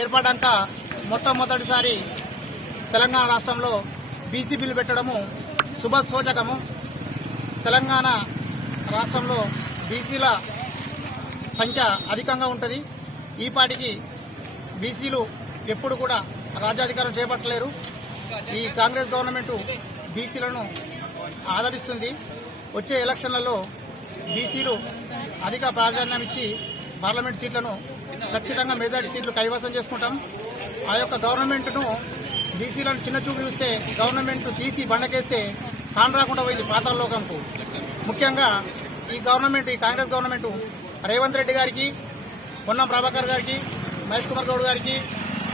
ఏర్పడ్డాక మొట్టమొదటిసారి తెలంగాణ రాష్ట్రంలో బీసీ బిల్లు పెట్టడము శుభసూచకము తెలంగాణ రాష్ట్రంలో బీసీల సంఖ్య అధికంగా ఉంటుంది. ఈ పాటికి బీసీలు ఎప్పుడు కూడా రాజ్యాధికారం చేపట్టలేరు. ఈ కాంగ్రెస్ గవర్నమెంట్ బీసీలను ఆదరిస్తుంది. వచ్చే ఎలక్షన్లలో బీసీలు అధిక ప్రాధాన్యం ఇచ్చి పార్లమెంట్ సీట్లను ఖచ్చితంగా మెజార్టీ సీట్లు కైవసం చేసుకుంటాం. ఆ యొక్క గవర్నమెంట్ను బీసీలను చిన్న చూపు చూస్తే గవర్నమెంట్ తీసి బండకేస్తే కానరాకుండా పోయింది పాతాళలోకంకు ముఖ్యంగా ఈ గవర్నమెంట్ ఈ కాంగ్రెస్ గవర్నమెంట్ రేవంత్ రెడ్డి గారికి పొన్నం ప్రభాకర్ గారికి మహేష్ కుమార్ గౌడ్ గారికి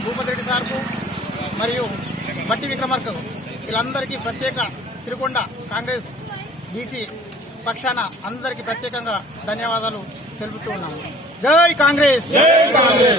భూపతి రెడ్డి సార్కు మరియు బట్టి విక్రమార్క వీళ్ళందరికీ ప్రత్యేక సిరికొండ కాంగ్రెస్ బీసీ పక్షాన అందరికీ ప్రత్యేకంగా ధన్యవాదాలు. తెలుపుతూ ఉన్నాము. జై కాంగ్రెస్!